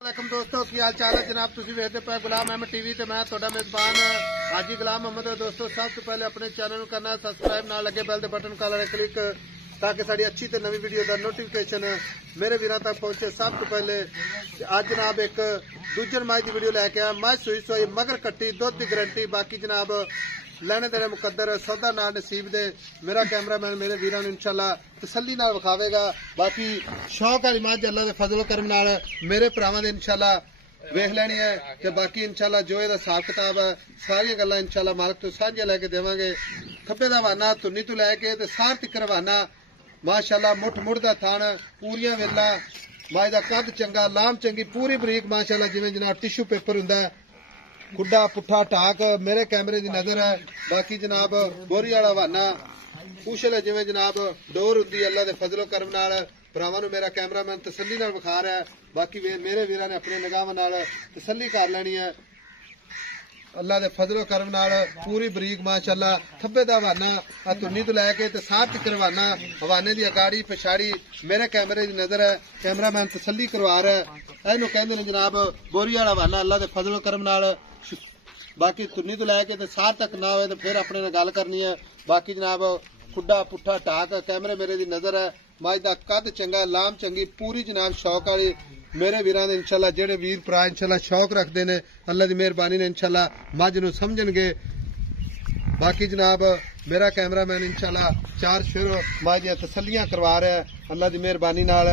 वालेकुम दोस्तों की हाल चाल है जनाब तुम वेखते पे गुलाम अहमद टीवी ते मैं तुहाडा मेजबान हाजी गुलाम अहमद। दोस्तों सब तो पहले अपने चैनल करना सबसक्राइब ना लगे बेल के बटन का क्लिक ताकि साड़ी अच्छी ते नवी वीडियो का नोटिफिकेशन मेरे वीर तक पहुंचे। सब तो पहले आज जनाब एक दूजन माई की वीडियो लैके आया। मैं सुई सोई मगर कट्टी दुध की गारंटी बाकी जनाब लेने देने मुकद्दर सौदा ना नसीब दे। मेरा कैमरामैन मेरे वीरां नूं इंशाअल्लाह तसल्ली नाल विखावेगा। बाकी शौक वाली मझ अल्लाह दे फजल करम नाल मेरे भरावां दे इंशाअल्लाह वेख लेनी है कि बाकी इंशाअल्लाह जो इहदा हिसाब किताब है सारी गल्लां इंशाअल्लाह मालक तो साझे लैके देवांगे। खब्बे दा हवाना धुन्नी तो लैके ते सार तिकर हवाना माशाअल्लाह मुठ मुड़ दा थान पूरियां वेला माई दा कद चंगा लाम चंगी पूरी बरीक माशाअल्लाह जिवें जनाब टिश्यू पेपर हुंदा खुड्डा पुट्ठा टाक मेरे कैमरे की नजर है। बाकी जनाब बोरी वाला हवाना पूछल है जिवें जनाब डोर हुंदी अल्लाह दे फजलो करम नाल भरावां नूं मेरा कैमरामैन तसल्ली नाल विखा रहा है। बाकी मेरे वीरां ने अपनी निगाहां नाल तसल्ली कर लैनी है अल्लाह दे फजलो करम नाल पूरी बरीक माशाअल्लाह थब्बे दा हवाना धुन्नी तो लैके ते सार तिकर हवाना हवाने दी अगाड़ी पछाड़ी मेरे कैमरे की नजर है। कैमरामैन तसल्ली करवा रहा है। इहनूं कहंदे ने जनाब बोरी वाला हवाना अल्लाह दे फजलो करम नाल बाकी धुन्नी तो लैके ते सार तक ना होए तो फिर अपने नाल गल करनी है। बाकी जनाब खुड्डा पुट्ठा टाक कैमरे मेरे दी नजर है। मझ दा कद चंगा लाम चंगी पूरी जनाब शौक वाली मेरे वीरां दे इंशाअल्लाह जेड़े वीर भरा इंशाअल्लाह शौक रखते ने अल्लाह दी मेहरबानी ने इंशाअल्लाह मझ नूं समझणगे। बाकी जनाब मेरा कैमरामैन इंशाअल्लाह चार शेर मझ दी तसल्लियां करवा रहा है अल्लाह दी मेहरबानी नाल।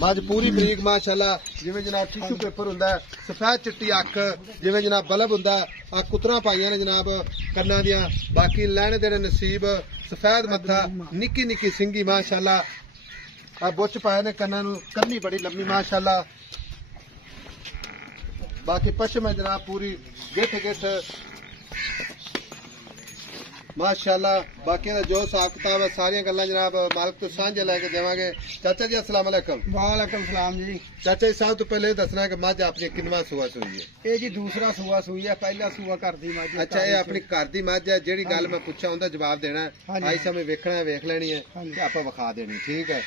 मझ पूरी बरीक माशाअल्लाह जिवें जनाब टिश्यू पेपर हुंदा सफेद चिट्टी अख जिवें जनाब बल्ब हुंदा अख कुतरां पाईयां ने जनाब कन्नां दियां बाकी लैने देने नसीब सफेद मत्था निक्की निक्की सिंगी माशाअल्लाह आ बुच पाए ने कन्नां नूं कन्नी बड़ी लम्मी माशाअल्लाह। बाकी पश्चिम जनाब पूरी गिठ गिठ माशाअल्लाह बाकी जो हिसाब किताब है सारिया गल्लां जनाब मालक तो सांझे लैके देवांगे। चाचा जी अस्सलाम वालेकुम। वालेकुम सलाम जी। चाचा जी सब तो पहले दसना कि मझ अपनी किनवा सूआ सूई है? ये जी दूसरा सूआ सूई है पहला सूआ घर दी मझ। अच्छा ये अपनी घर दी मझ है जेड़ी गल मैं पूछा उनका जवाब देना है आई समय वेखना है वेख लेनी है ते आपां विखा देनी ठीक है।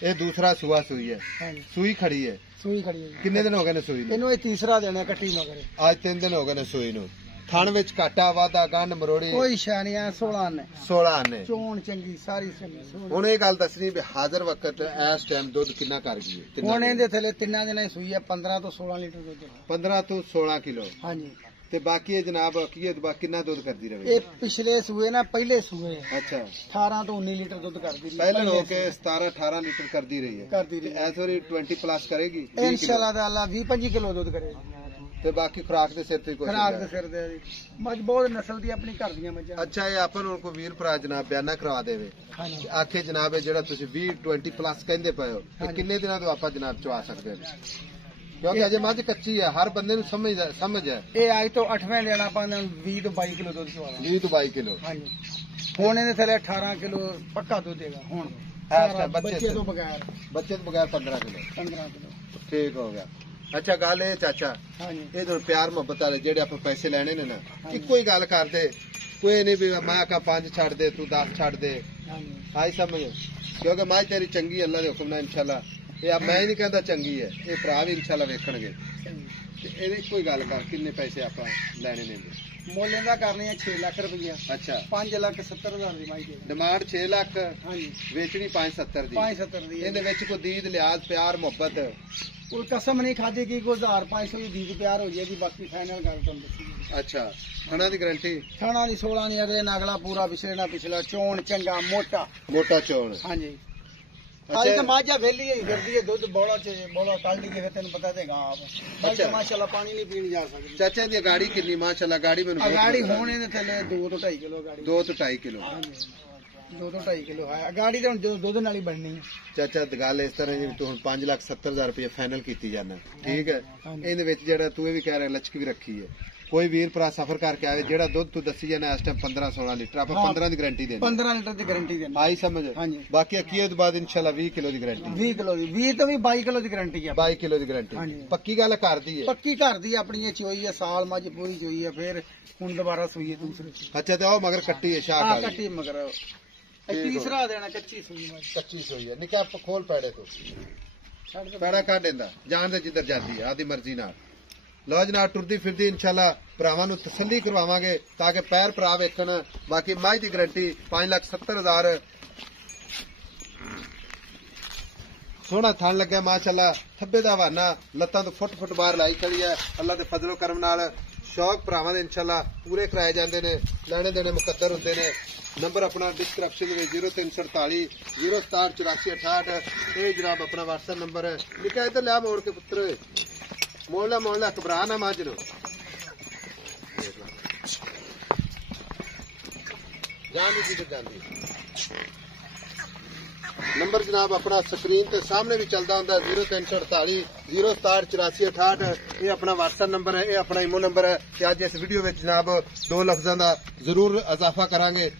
ये दूसरा सूआ सूई है सूई खड़ी है सूई खड़ी है किन्ने दिन हो गए ने सूई नूं? इन्हू तीसरा देना कट्टी मगर आज 3 दिन हो गए ने सूई नूं। थण विच घाटा वाधा गंढ मरोड़ी कोई शानियां 16 ने 16 ने चोण चंगी सारी चंगी हुण ये गल दसनी भी हाजिर वक्त इस टाइम दुध कितना कर गई है? हुण इहदे थले तिन्ना दिनां सूई है 15 तो 16 लीटर दुध 15 तो 16 किलो। हां जी ते बाकी ये जनाब की कितना दुध करती रहे? ये पिछले सूए ना पहले सूए अच्छा 18 तो 19 लीटर दुध करदी रही पहले होके 17 18 लीटर करती रही है करदी रही ऐस वारी 20 प्लस करेगी इंशाल्लाह ताला 20 25 किलो दुध करेगी ते बाकी खुराक दे सिर ते कोई खराक दे सिर दे मज बहुत नस्ल दी अपनी घर दी मझां। अच्छा ये अपन को वीर भरा जनाब बयाना करवा देवे आखे जनाब जेड़ा तुसी 20 प्लस कहंदे पए हो ते किन्ने दिनां तो आपां जनाब चवा सकदे हो? क्योंकि अजे मझ कच्ची है हर बंदे नूं समझ है ये आज तो 8वें दिन आपां 20 तो 22 किलो दुध चवाना 20 तो 22 किलो। हां जी हुण इहदे थले 18 किलो पक्का दुध देगा हुण बच्चे तो बगैर 15 किलो ठीक हो गया। अच्छा गल ये चाचा ये तो प्यार मोहब्बत वाले जेडे आप पैसे लेने ने ना इको ही गल कर दे कोई नहीं भी मैं आखा 5 छड़ दे तू 10 छड़ दे आई समझ क्योंकि मझ तेरी चंगी अल्लाह दे हुक्म नाल इंशाल्लाह ये मैं ही नहीं कहता चंगी है ये भरा भी इंशाल्लाह वेखणगे ये कोई गल कर किन्ने पैसे आप लेने ने? मोले का करने 6 लाख रुपया। अच्छा 5,70,000 दी माई डिमांड 6 लाख हां जी वेचनी 570 दी 570 दी इहदे विच कोई दीद लिहाज प्यार मोहब्बत कोई कसम नहीं खादी की कोई 1500 की दीद प्यार हो जाएगी बाकी फाइनल गल तुम दसी। अच्छा खाना दी गारंटी खाना दी 16 नहीं अगले नागला पूरा पिछले ना पिछला चोण चंगा मोटा चोण हां जी। आज तो माजा वेली ही करदी है दूध बोला टाल दी के तेन पता देगा आप। अच्छा माशाल्लाह पानी नहीं पीने जा सकदी। चाचा दी गाड़ी कितनी माशाल्लाह गाड़ी में गाड़ी होने दे थले 2 तो 2.5 किलो गाड़ी 2 तो 2.5 किलो 2 तो 2.5 किलो है गाड़ी तो जो दूध नाल ही बननी है। चाचा गल इस तरह जी तू हुण 5,70,000 रुपया फाइनल कीती जाना ठीक है इहदे विच जेड़ा तू भी कह रहा लचक भी रखी है कोई वीर भरा सफर करके आवे जेड़ा दुध तू दसी जाना इस टाइम 15-16 लीटर आप 15 की गारंटी देनी 15 लीटर की गारंटी देनी आई समझ बाकी अकीयत बाद इंशाल्लाह 20 किलो की गारंटी 20 किलो की 20 तो भी 22 किलो की गारंटी है 22 किलो की गारंटी पक्की गल कर दी है पक्की घर दी अपनी ये चोई है साल मज पूरी चोई है फिर हुण दोबारा सूई है दूसरी। अच्छा तो मगर कट्टी है शाह कट्टी मगर तीसरा देना कच्ची सूई मज ਕੱਚੀ ਸੋਈ ਹੈ ਨਿੱਕਾ ਖੋਲ ਪੈੜੇ ਤੋਂ ਪੈੜਾ ਕੱਢ ਦਿੰਦਾ ਜਾਣ ਦੇ ਜਿੱਧਰ ਜਾਂਦੀ ਹੈ ਆਦੀ ਮਰਜ਼ੀ ਨਾਲ ਲਓ ਜਨਾਬ ਟੁਰਦੀ ਫਿਰਦੀ ਇਨਸ਼ਾਅੱਲਾ ਭਰਾਵਾਂ ਨੂੰ ਤਸੱਲੀ ਕਰਵਾਵਾਂਗੇ ਤਾਂ ਕਿ ਪੈਰ ਭਰਾ ਵੇਖਣ ਬਾਕੀ ਮੱਝ ਦੀ ਗਰੰਟੀ 5,70,000 ਸੋਹਣਾ ਥਣ ਲੱਗਿਆ ਮਾਸ਼ਾਅੱਲਾ ਥੱਬੇ ਦਾ ਹਵਾਨਾ ਲੱਤਾਂ ਤੋਂ ਫੁੱਟ ਬਾਹਰ ਲਾਈ ਖੜੀ ਹੈ ਅੱਲਾ ਦੇ ਫਜ਼ਲੋ ਕਰਮ ਨਾਲ ਸ਼ੌਕ ਭਰਾਵਾਂ ਦੇ ਇਨਸ਼ਾਅੱਲਾ ਪੂਰੇ ਕਰਾਏ ਜਾਂਦੇ ਨੇ ਲੈਣੇ ਦੇਣੇ ਮੁਕੱਦਰ ਹੁੰਦੇ ਨੇ ਨੰਬਰ ਆਪਣਾ ਡਿਸਕ੍ਰਿਪਸ਼ਨ ਵਿੱਚ 0348 0678468 ਇਹ ਜਨਾਬ ਆਪਣਾ WhatsApp ਨੰਬਰ ਹੈ ਨਿੱਕਾ ਇੱਧਰ ਲਿਆ ਮੋੜ ਕੇ ਪੁੱਤਰ ਮੋੜਲਾ ਘਬਰਾ ਨਾ ਮੱਝ ਨੂੰ ਜਾਨ ਦੀ ਜਾਂਦੀ ਨੰਬਰ ਜਨਾਬ ਆਪਣਾ ਸਕਰੀਨ ਤੇ ਸਾਹਮਣੇ ਵੀ ਚੱਲਦਾ ਹੁੰਦਾ 0348 0678468 ਇਹ ਆਪਣਾ WhatsApp ਨੰਬਰ ਹੈ ਇਹ ਆਪਣਾ ਇਮੋ ਨੰਬਰ ਹੈ ਤੇ ਅੱਜ ਇਸ ਵੀਡੀਓ ਵਿੱਚ ਜਨਾਬ 2 ਲਫ਼ਜ਼ਾਂ ਦਾ ਜ਼ਰੂਰ ਇਜ਼ਾਫਾ ਕਰਾਂਗੇ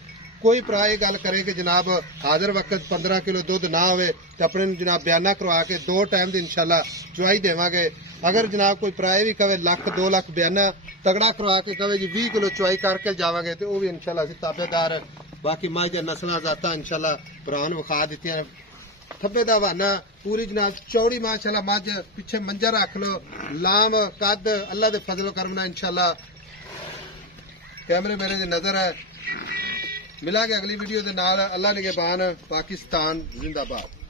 ਕੋਈ ਭਰਾ ਇਹ ਗੱਲ ਕਰੇ ਕਿ ਜਨਾਬ ਹਾਜ਼ਰ ਵਕਤ 15 ਕਿਲੋ ਦੁੱਧ ਨਾ ਹੋਵੇ ਤੇ ਆਪਣੇ ਨੂੰ ਜਨਾਬ ਬਿਆਨਾ ਕਰਵਾ ਕੇ 2 ਟਾਈਮ ਦੀ ਇਨਸ਼ਾਅੱਲਾ ਚੁਆਈ ਦੇਵਾਂਗੇ ਅਗਰ ਜਨਾਬ ਕੋਈ ਭਰਾ ਇਹ ਵੀ ਕਵੇ ਲੱਖ 2 ਲੱਖ ਬਿਆਨਾ ਤਗੜਾ ਕਰਵਾ ਕੇ ਕਵੇ ਜੀ 20 ਕਿਲੋ ਚੁਆਈ ਕਰਕੇ ਜਾਵਾਂਗੇ ਤੇ ਉਹ ਵੀ ਇਨਸ਼ਾਅੱਲਾ ਅਸੀਂ ਤਾਬੇਦਾਰ ਬਾਕੀ ਮੱਝ ਦੀਆਂ ਨਸਲਾਂ ਜ਼ਾਤਾਂ ਇਨਸ਼ਾਅੱਲਾ ਭਰਾਵਾਂ ਨੂੰ ਵਿਖਾ ਦਿੱਤੀਆਂ ਥੱਬੇ ਦਾ ਹਵਾਨਾ ਪੂਰੀ ਜਨਾਬ ਚੌੜੀ ਮਾਸ਼ਾਅੱਲਾ ਮੱਝ ਪਿੱਛੇ ਮੰਜਾ ਰੱਖ ਲੋ ਲਾਮ ਕੱਦ ਅੱਲਾ ਦੇ ਫਜ਼ਲ ਕਰਮ ਨਾਲ ਇਨਸ਼ਾਅੱਲਾ ਕੈਮਰੇ ਮੇਰੇ ਦੀ ਨਜ਼ਰ ਹੈ ਮਿਲਾਂਗੇ ਅਗਲੀ ਵੀਡੀਓ ਦੇ ਨਾਲ ਅੱਲਾ ਨਿਗਹਿਬਾਨ ਪਾਕਿਸਤਾਨ ਜ਼ਿੰਦਾਬਾਦ